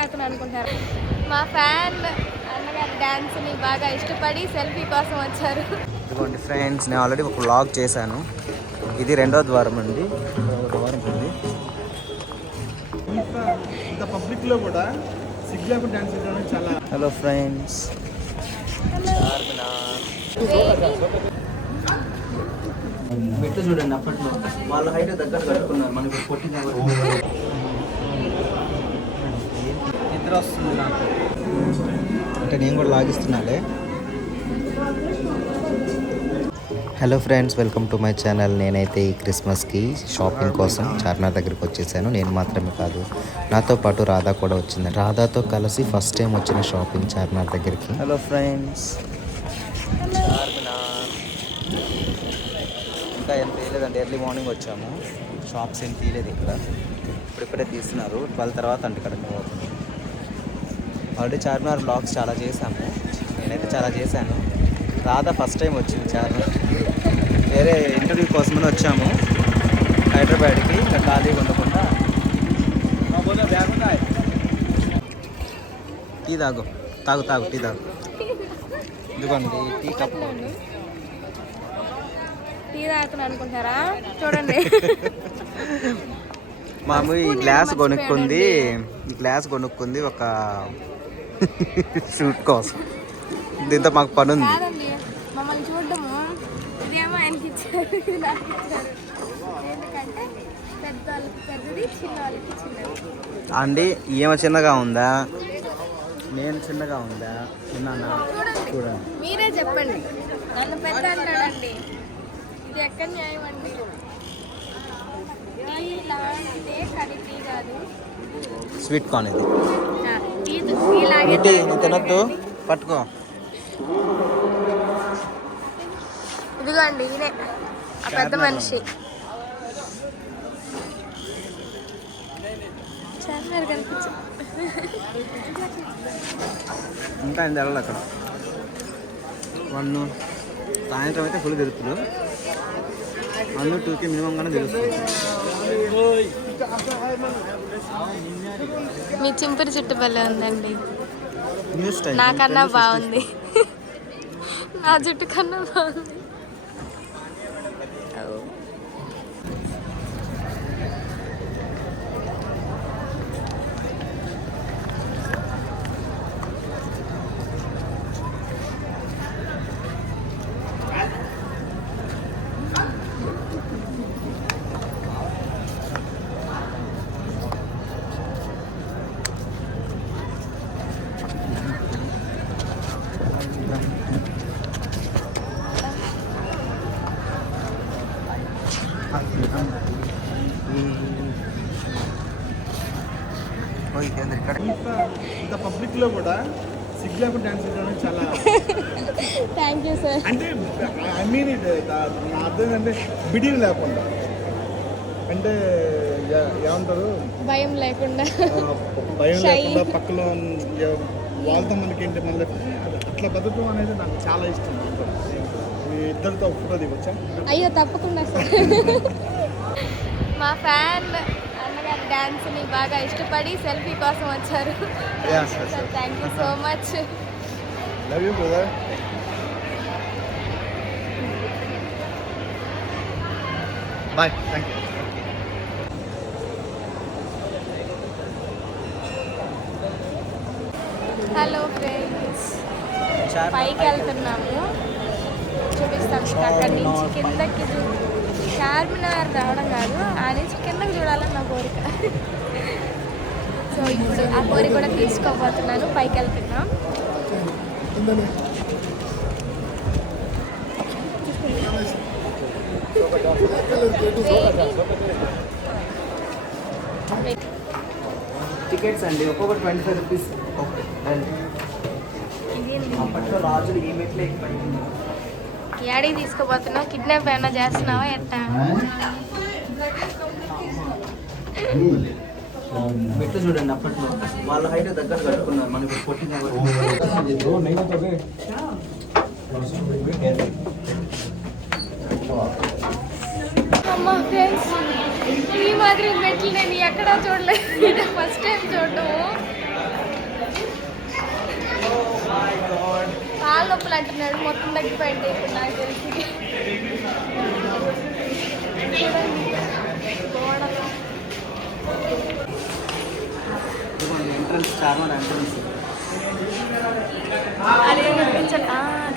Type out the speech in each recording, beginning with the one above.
తాగుతాను అనుకుంటారు మా ఫ్యాన్ అన్నగారి డాన్స్ని బాగా ఇష్టపడి సెల్ఫీ కోసం వచ్చారు. ఇదిగోండి ఫ్రెండ్స్ నేను ఆల్రెడీ ఒక వ్లాగ్ చేశాను. ఇది రెండో ద్వారం అండి. ఒక ద్వారం ఉంది ఇంత ఇంత పబ్లిక్లో కూడా సిగ్గు లేకుండా డాన్స్ చేయడం చాలా హలో ఫ్రెండ్స్ మెట్లు చూడండి అప్పట్లో. వాళ్ళ హైట్ దగ్గర కట్టుకున్నారు. మనకి పొట్టిన నేను కూడా లాగిస్తున్నాలే. Hello friends welcome to my channel నేనైతే ఈ క్రిస్మస్కి షాపింగ్ కోసం చార్మినార్ దగ్గరికి వచ్చేసాను. నేను మాత్రమే కాదు నాతో పాటు రాధా కూడా వచ్చింది. రాధాతో కలిసి ఫస్ట్ టైం వచ్చిన షాపింగ్ చార్మినార్ దగ్గరికి. హలో ఫ్రెండ్స్ ఇంకా ఏం తీయలేదండి. ఎర్లీ మార్నింగ్ వచ్చాము. షాప్స్ ఏం తీయలేదు ఇక్కడ. ఇప్పుడిప్పుడే తీస్తున్నారు. ట్వెల్వ్ తర్వాత అండి ఇక్కడ ఆల్రెడీ చార్మినార్ బ్లాగ్స్ చాలా చేశాము. నేనైతే చాలా చేశాను. రాధా ఫస్ట్ టైం వచ్చింది చార్మినార్. వేరే ఇంటర్వ్యూ కోసమని వచ్చాము. హైదరాబాద్కి ఇంకా ఖాళీగా ఉండకుండా. టీ తాగు. తాగు తాగు టీ తాగు. ఇదిగోండి టీ కప్ టీ తాగుతాను అనుకుంటారా చూడండి. మాము ఈ గ్లాస్ కొనుక్కుంది. ఈ గ్లాస్ కొనుక్కుంది ఒక షూట్ కోసం. దీంతో మాకు పని ఉంది మమ్మల్ని చూడడము. ఇదేమో ఆయనకి ఇచ్చారు ఎందుకంటే పెద్దది చిన్న అండి ఈమె చిన్నగా ఉందా? నేను చిన్నగా ఉందా? చిన్ననా చూడండి. మీరే చెప్పండి. నన్ను పెద్ద అంటాడండి ఇది ఎక్కడ న్యాయం అండి? స్వీట్ కార్న్ ఇది. నువ్వు తినద్దు పట్టుకో. ఇదిగోండి ఈయనే ఆ పెద్ద మనిషి. చార్మినార్ కనిపించు ఇంకా ఆయన అక్కడ. వన్ సాయంత్రం అయితే ఫుల్ తిరుగుతులు వన్ టూకి మినిమంగానే తెలుస్తుంది మీ చింపిరి చుట్టు భలే ఉందండి. నాకన్నా బాగుంది. నా జుట్టు కన్నా బాగుంది. ఇంత పబ్లిక్లో కూడా సిగ్గు లేకుండా డాన్స్ చేయడం చాలా థ్యాంక్ యూ సార్ అంటే ఐ మీన్ ఇట్ నా అర్థం ఏంటంటే బిడియం లేకుండా. అంటే ఏమంటారు? భయం లేకుండా. భయం. లేకుండా పక్కలో వాళ్ళతో మనకి ఏంటి మళ్ళీ అట్లా బతకడం అనేది నాకు చాలా ఇష్టం. ఇద్దరితో ఒక ఫోటో దిగొచ్చా? అయ్యో తప్పకుండా సార్. మా ఫ్యాన్ అన్నగారి డాన్స్ని బాగా ఇష్టపడి సెల్ఫీ కోసం వచ్చారు. Thank you so much love you brother bye thank you hello friends పైకి వెళ్తున్నాము. చూపిస్తాం మీకు అక్కడి నుంచి కిందకి చూ చార్మినార్ రావడం కాదు ఆ నుంచి కిందకి చూడాలని నా కోరిక. సో ఇప్పుడు ఆ కోరిక కూడా తీసుకోబోతున్నాను. పైకి వెళ్తున్నాం. టికెట్స్ అండి. ఒక్కొక్కటి ట్వంటీ ఫైవ్ రూపీస్ ఓకే అప్పట్లో రాజులు ఈ మెట్లే యాడికి తీసుకోబోతున్నావు కిడ్నాప్ ఏమైనా చేస్తున్నావా? ఎట్టా? మెట్లు చూడండి అప్పట్లో వాళ్ళ హైట్ దగ్గర కట్టుకున్నారు మనకి పొట్టిన ఈ మాదిరి మెట్లు నేను ఎక్కడా చూడలేదు ఫస్ట్ టైం చూడటము కాళ్ళ నొప్పులు అంటున్నాడు మొత్తం తగ్గిపోయింది ఇప్పుడు నాకు తెలిసి. ఎంట్రన్స్ ఎంట్రన్స్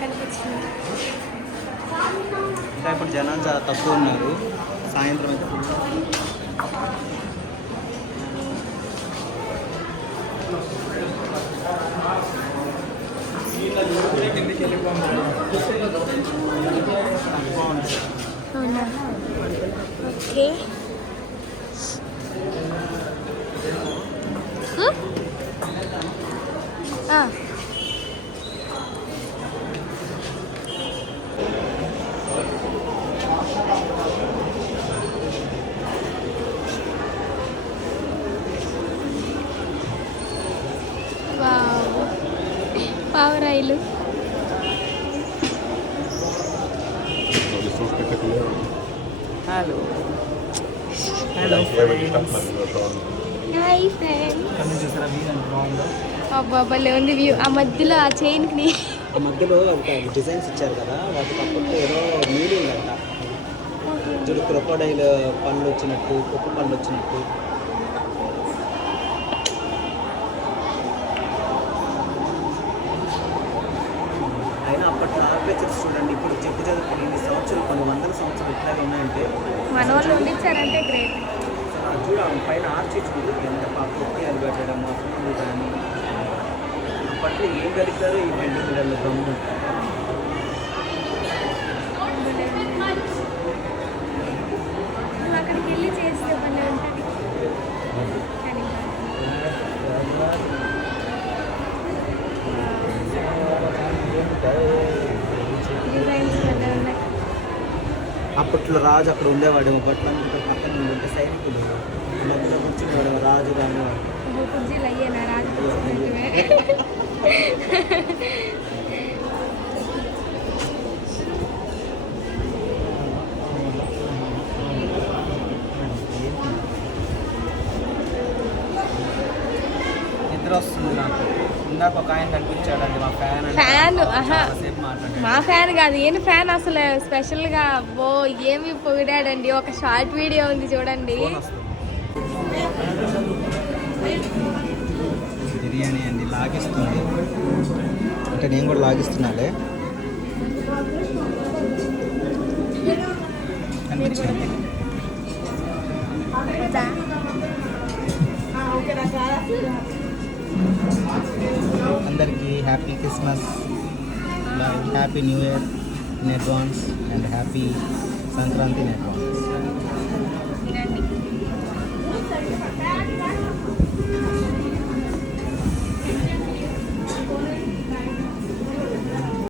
కనిపించింది. ఇంకా ఇప్పుడు జనాలు చాలా తక్కువ ఉన్నారు. సాయంత్రం అయితే full. బాగుంది. అవునా ఓకే హ్మ్? ఆ. వావ్. చూసారా వ్యూ ఎంత బాగుందో? అబ్బా భలే ఉంది వ్యూ ఆ మధ్యలో ఆ చైన్కి ఆ మధ్యలో ఒక డిజైన్స్ ఇచ్చారు కదా అప్పట్లో ఏదో మీనింగ్ అంట చూడు క్రొకోడైల్ పళ్ళు వచ్చినట్టు కుక్క పళ్ళు వచ్చినట్టు. చూడండి ఇప్పుడు చెప్పు చదువుకుని ఇన్ని సంవత్సరాలు కొన్ని వందల సంవత్సరాలు ఇట్లాగే ఉన్నాయంటే మన వాళ్ళు ఉండించారంటే గ్రేట్ చూడ పైన ఆర్చి చూడు ఎంత పొక్కియాలు పెట్టడం ఆ పూలు కానీ అప్పట్లో ఏం కలిపారో ఈ బిల్డింగ్లలో గమ్ము అక్కడికి వెళ్ళి చేస్తే భలే ఉంటుంది. కానీ డిజైన్స్ భలే ఉన్నాయి అప్పట్లో రాజు అక్కడ ఉండేవాడేమో పట్ల పక్కన ఉంటే మధ్యలో కూర్చునేవాడు రాజు కానీ రాజు కూర్చున్నట్టువే నిద్ర వస్తుంది నాకు ఇందాక ఒక ఆయన కనిపించాడండి మా ఫ్యాన్ మా ఫ్యాన్ కాదు ఏం ఫ్యాన్ అసలు స్పెషల్గా. అబ్బో ఏమి పొగిడాడండి? ఒక షార్ట్ వీడియో ఉంది చూడండి. బిర్యానీ అండి లాగిస్తుంది. అంటే నేను కూడా లాగిస్తున్నాలే. కనిపించింది అందరికీ happy Christmas happy New Year in advance and happy Sankranti in advance.